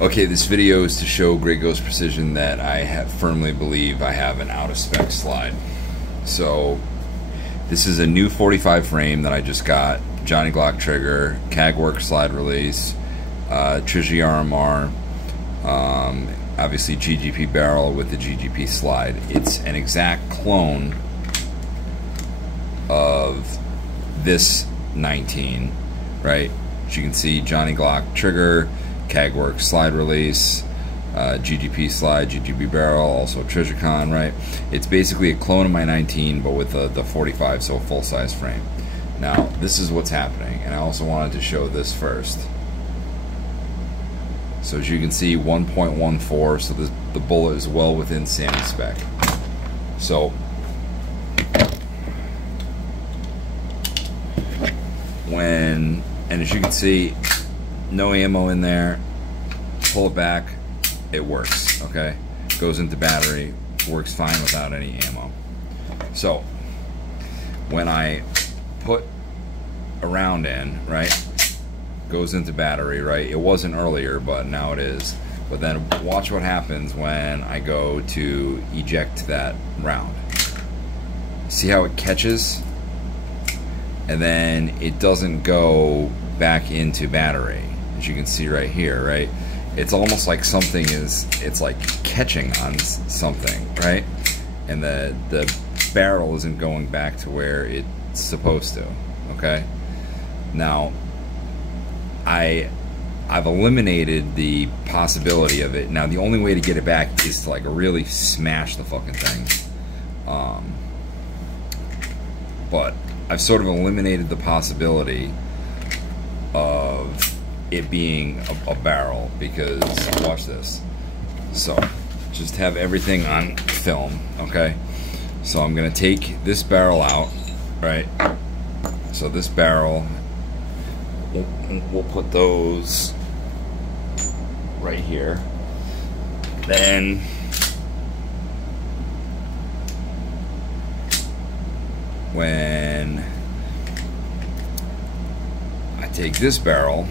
Okay, this video is to show Great Ghost Precision that I firmly believe I have an out-of-spec slide. So, this is a new 45 frame that I just got. Johnny Glock trigger, Kagwerks slide release, Trijy RMR, obviously GGP barrel with the GGP slide. It's an exact clone of this 19, right? As you can see, Johnny Glock trigger, Kagwerks slide release, GGP slide, GGP barrel, also Trijicon, right? It's basically a clone of my 19, but with the 45, so a full-size frame. Now, this is what's happening, and I also wanted to show this first. So as you can see, 1.14, so the bullet is well within SAAMI spec. So, and as you can see, no ammo in there, pull it back, it works, okay? Goes into battery, works fine without any ammo. So, when I put a round in, right, goes into battery, right? It wasn't earlier, but now it is. But then watch what happens when I go to eject that round. See how it catches? And then it doesn't go back into battery, as you can see right here, right? It's almost like something is, it's like catching on something, right? And the barrel isn't going back to where it's supposed to, okay? Now, I've eliminated the possibility of it. Now, the only way to get it back is to like really smash the fucking thing. But I've sort of eliminated the possibility of it being a barrel, because watch this. So just have everything on film, okay? So I'm gonna take this barrel out, right? So this barrel, we'll put those right here. Then when I take this barrel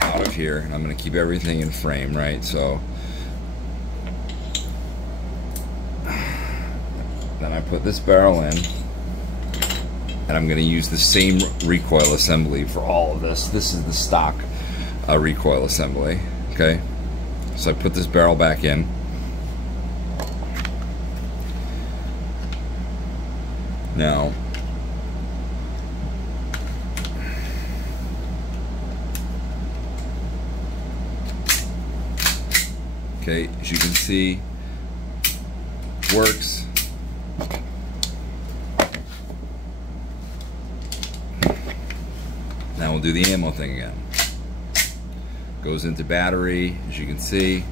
out of here, I'm going to keep everything in frame, right? So then I put this barrel in, and I'm going to use the same recoil assembly for all of this. This is the stock recoil assembly, okay? So I put this barrel back in. Now, okay, as you can see, works. Now we'll do the ammo thing again. Goes into battery, as you can see.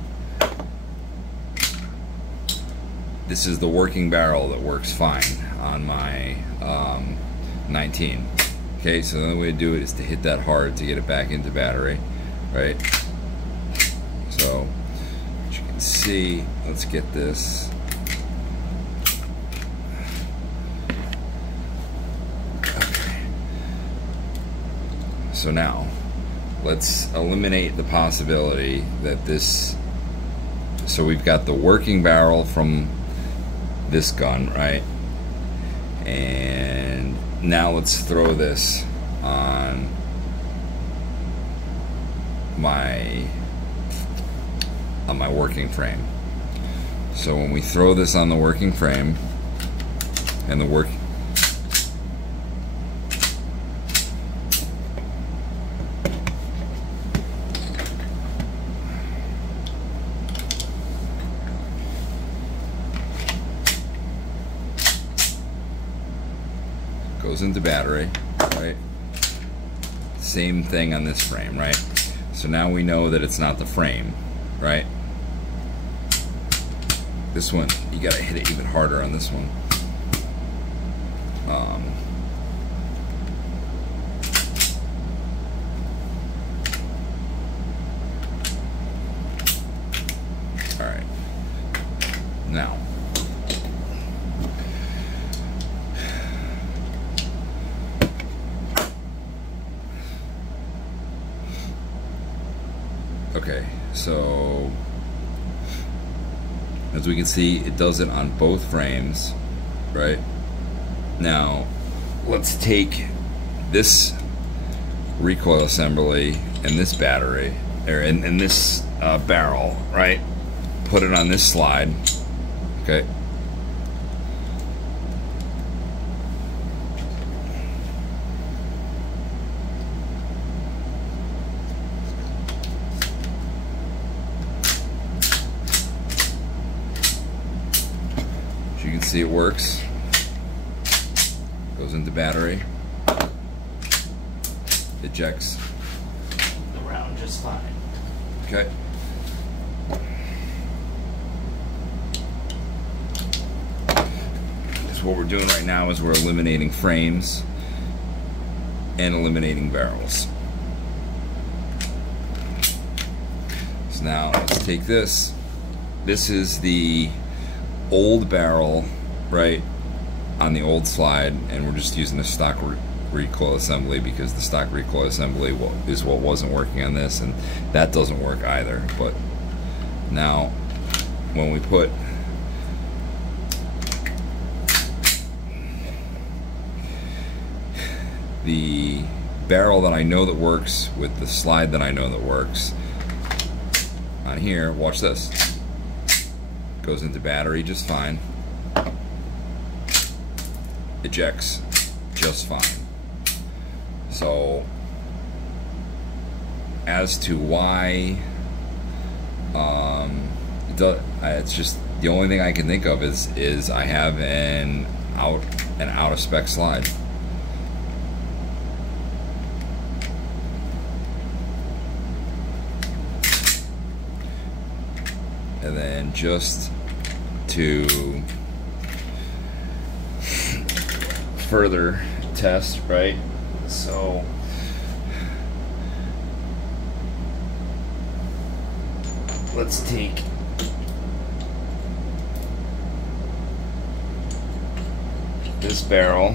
This is the working barrel that works fine on my 19. Okay, so the only way to do it is to hit that hard to get it back into battery, right? So, as you can see, let's get this. Okay. So now, let's eliminate the possibility that this, so we've got the working barrel from this gun, right? And now let's throw this on my working frame. So when we throw this on the working frame, and the work goes into battery, right? Same thing on this frame, right? So now we know that it's not the frame, right? This one, you gotta hit it even harder on this one. All right. Now, Okay, so as we can see, it does it on both frames, right? Now, let's take this recoil assembly and this battery, or in this barrel, right? Put it on this slide, okay? As you can see, it works. Goes into battery. Ejects. Around just fine. Okay. So what we're doing right now is we're eliminating frames and eliminating barrels. So now let's take this. This is the old barrel, right, on the old slide, and we're just using the stock recoil assembly because the stock recoil assembly is what wasn't working on this, and that doesn't work either. But now when we put the barrel that I know that works with the slide that I know that works on here, watch this, goes into battery just fine, ejects just fine. So as to why it's just the only thing I can think of is I have an out of spec slide. And then just to further test, right? So let's take this barrel,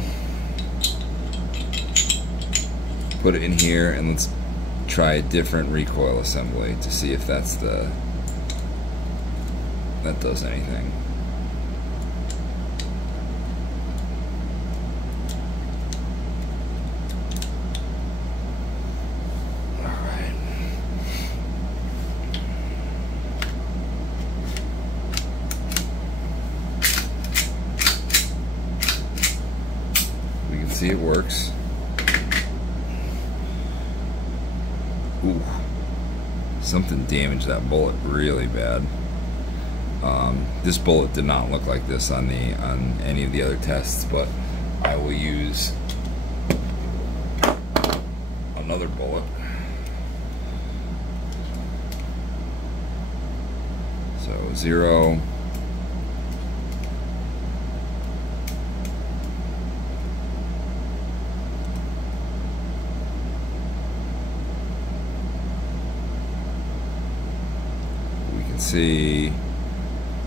put it in here, and let's try a different recoil assembly to see if that does anything. Alright. We can see it works. Ooh. Something damaged that bullet really bad. This bullet did not look like this on any of the other tests, but I will use another bullet. So 0. We can see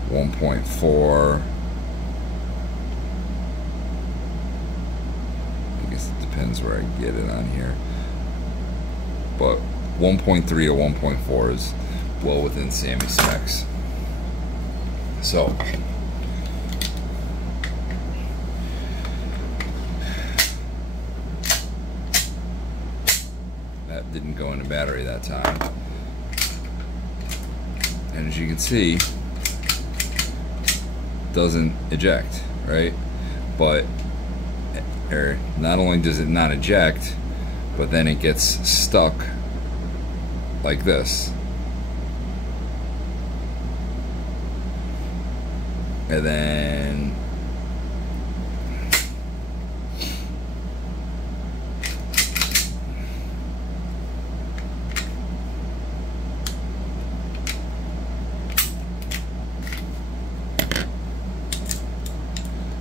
1.4. I guess it depends where I get it on here, but 1.3 or 1.4 is well within SAAMI specs. So that didn't go into battery that time, and as you can see, doesn't eject, right? But not only does it not eject, but then it gets stuck like this, and then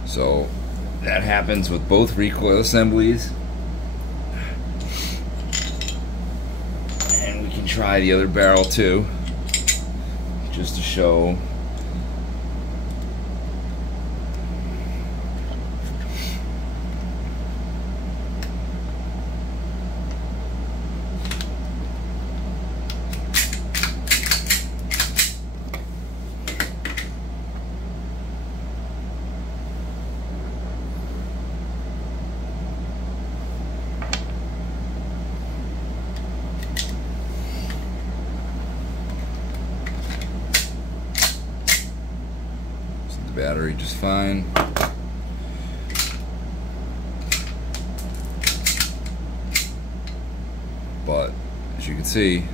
so that happens with both recoil assemblies. And we can try the other barrel too, just to show. battery just fine. But as you can see,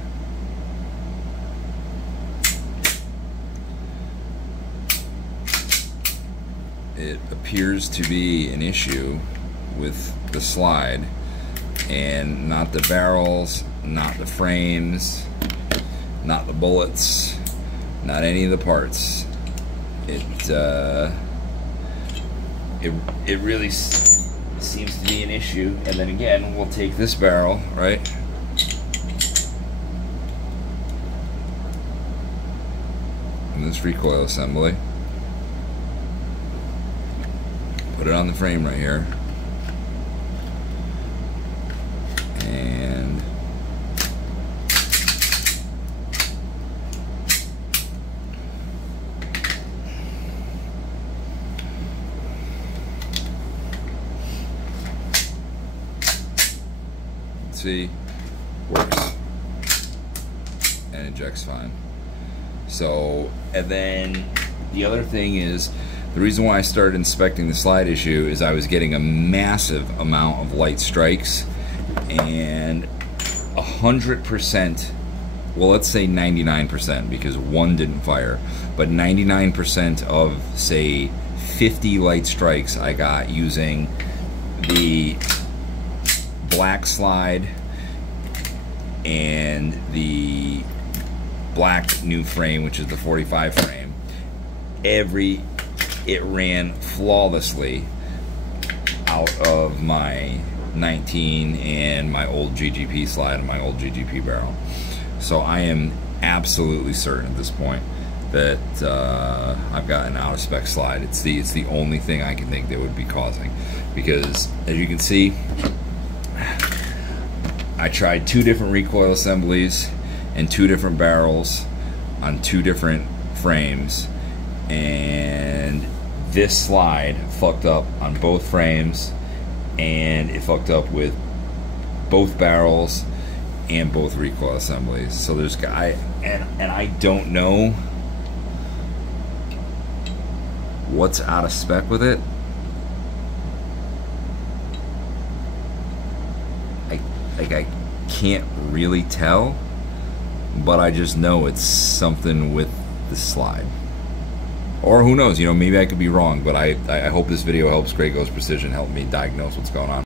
it appears to be an issue with the slide, and not the barrels, not the frames, not the bullets, not any of the parts. It really seems to be an issue. And then again, we'll take this barrel, right? And this recoil assembly. Put it on the frame right here. And see, works and ejects fine. So, and then the other thing is, the reason why I started inspecting the slide issue is I was getting a massive amount of light strikes, and 100%, well, let's say 99%, because one didn't fire, but 99% of, say, 50 light strikes I got using the black slide and the black new frame, which is the 45 frame. It ran flawlessly out of my 19 and my old GGP slide and my old GGP barrel. So I am absolutely certain at this point that I've got an out of spec slide. It's the only thing I can think that would be causing, because as you can see, I tried 2 different recoil assemblies and 2 different barrels on 2 different frames, and this slide fucked up on both frames, and it fucked up with both barrels and both recoil assemblies. So there's and I don't know what's out of spec with it. I can't really tell, but I just know it's something with the slide. Or who knows, you know, maybe I could be wrong, but I hope this video helps Grey Ghost Precision help me diagnose what's going on.